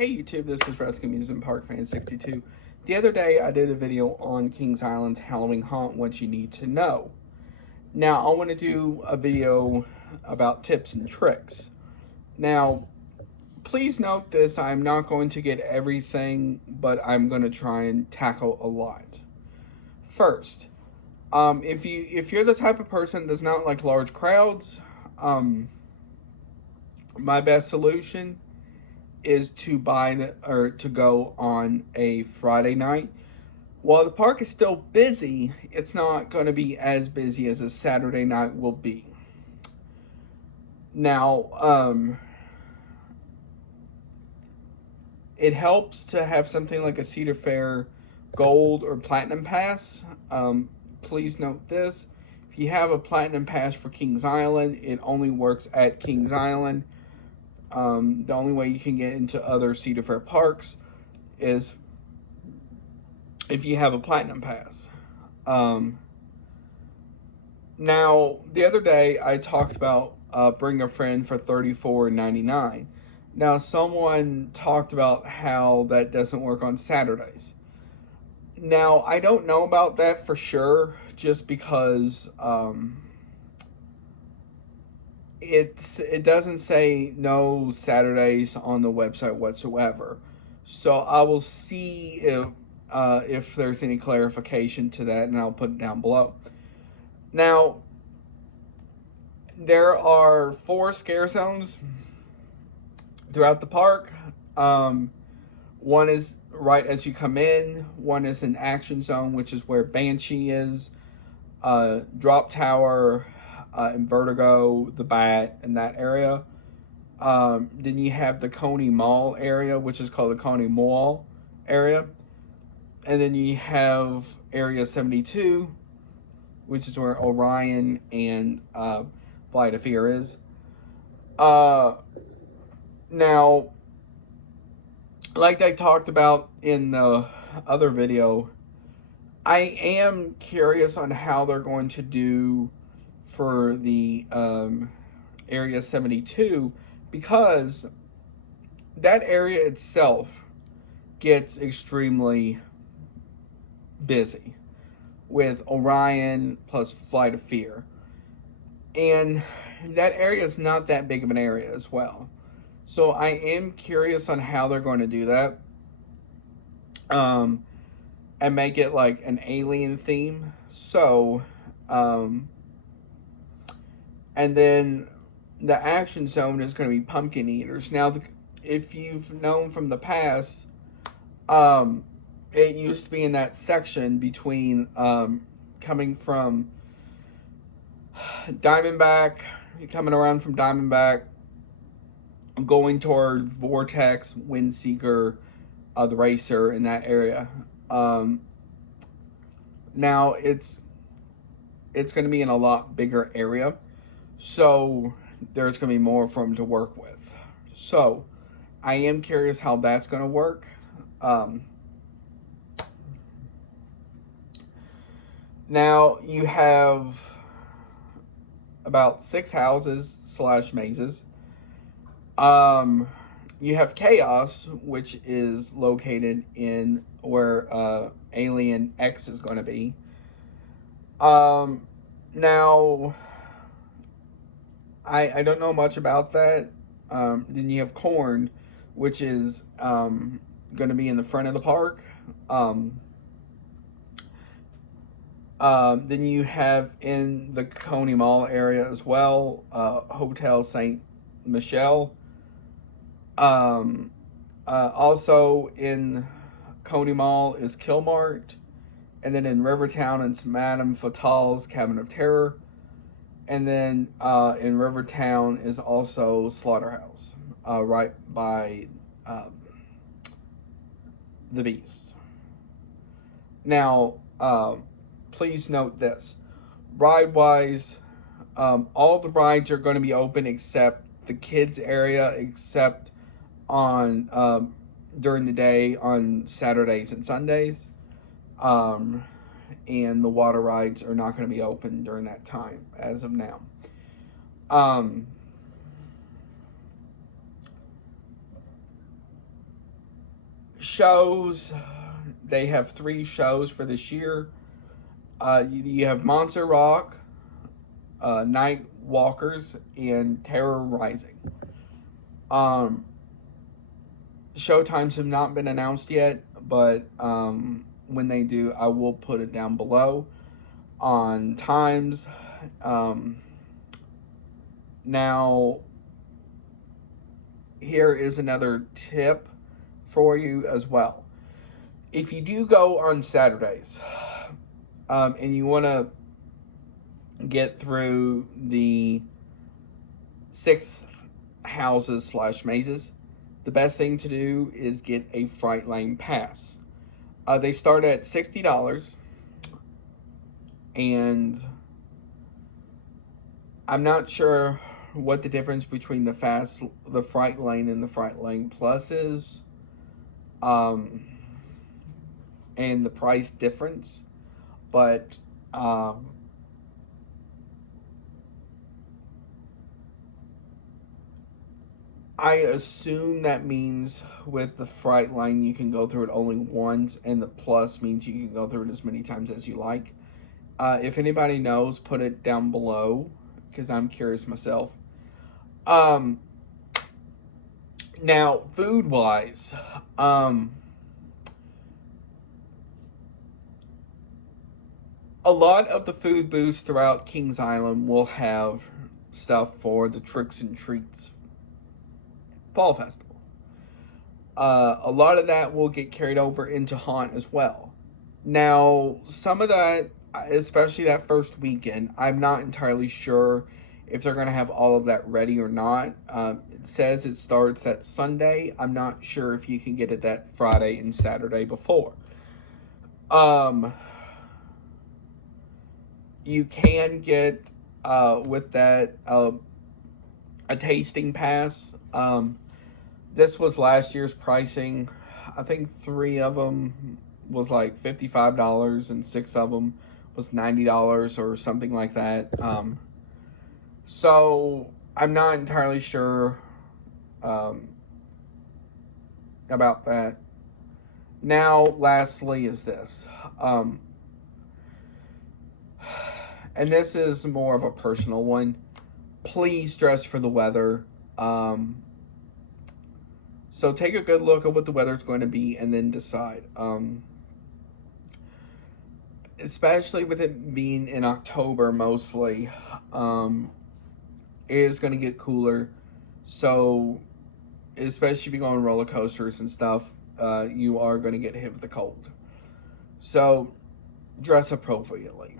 Hey YouTube, this is Rescue Amusement Park Fan 62. The other day I did a video on Kings Island's Halloween Haunt, what you need to know. Now I want to do a video about tips and tricks. Now please note this, I'm not going to get everything, but I'm going to try and tackle a lot. First, if you're the type of person that does not like large crowds, my best solution is to go on a Friday night. While the park is still busy, it's not going to be as busy as a Saturday night will be. Now, it helps to have something like a Cedar Fair Gold or Platinum Pass. Please note this, if you have a Platinum Pass for Kings Island, it only works at Kings Island. The only way you can get into other Cedar Fair parks is if you have a Platinum Pass. Now, the other day I talked about bring a friend for $34.99. Now, someone talked about how that doesn't work on Saturdays. Now, I don't know about that for sure, just because it doesn't say no Saturdays on the website whatsoever. So I will see if there's any clarification to that, and I'll put it down below. Now, there are 4 scare zones throughout the park. One is right as you come in. One is an action zone, which is where Banshee is, Drop Tower, and Vertigo, the Bat, in that area. Then you have the Coney Mall area, which is called the Coney Mall area. And then you have Area 72, which is where Orion and Flight of Fear is. Now, like I talked about in the other video, I am curious on how they're going to do for the Area 72, because that area itself gets extremely busy with Orion plus Flight of Fear, and that area is not that big of an area as well. So I am curious on how they're going to do that, and make it like an alien theme. So and then the action zone is going to be pumpkin eaters. Now, if you've known from the past, it used to be in that section between coming from Diamondback, coming around from Diamondback, going toward Vortex, Windseeker, the Racer, in that area. Now it's going to be in a lot bigger area, so there's going to be more for them to work with. So I am curious how that's going to work. Now you have about 6 houses / mazes. You have Chaos, which is located in where Alien X is going to be. Now, I don't know much about that. Then you have Corn, which is going to be in the front of the park. Then you have in the Coney Mall area as well, Hotel St. Michelle. Also in Coney Mall is Killmart, and then in Rivertown it's Madame Fatale's Cabin of Terror, and then in Rivertown is also Slaughterhouse, right by the Beast. Now, please note this, ride-wise, all the rides are going to be open except the kids area, except on during the day on Saturdays and Sundays, and the water rides are not going to be open during that time as of now. Shows, they have 3 shows for this year. You have Monster Rock, Night Walkers, and Terror Rising. Show times have not been announced yet, but when they do, I will put it down below on times. Now, here is another tip for you as well. If you do go on Saturdays, and you want to get through the 6 houses / mazes, the best thing to do is get a Fright Lane pass. They start at $60, and I'm not sure what the difference between the Fright Lane and the Fright Lane Plus is, and the price difference, but I assume that means with the Fright Lane you can go through it only once, and the Plus means you can go through it as many times as you like. If anybody knows, put it down below, because I'm curious myself. Now, food-wise, a lot of the food booths throughout Kings Island will have stuff for the Tricks and Treats Fall Festival. A lot of that will get carried over into Haunt as well. Now, some of that, especially that first weekend, I'm not entirely sure if they're going to have all of that ready or not. It says it starts that Sunday. I'm not sure if you can get it that Friday and Saturday before. You can get, with that, a tasting pass. This was last year's pricing. I think 3 of them was like $55 and 6 of them was $90 or something like that. So I'm not entirely sure about that. Now, lastly is this. And this is more of a personal one. Please dress for the weather. So take a good look at what the weather's going to be and then decide. Especially with it being in October mostly, it is going to get cooler. So, especially if you go on roller coasters and stuff, you are going to get hit with the cold. So, dress appropriately.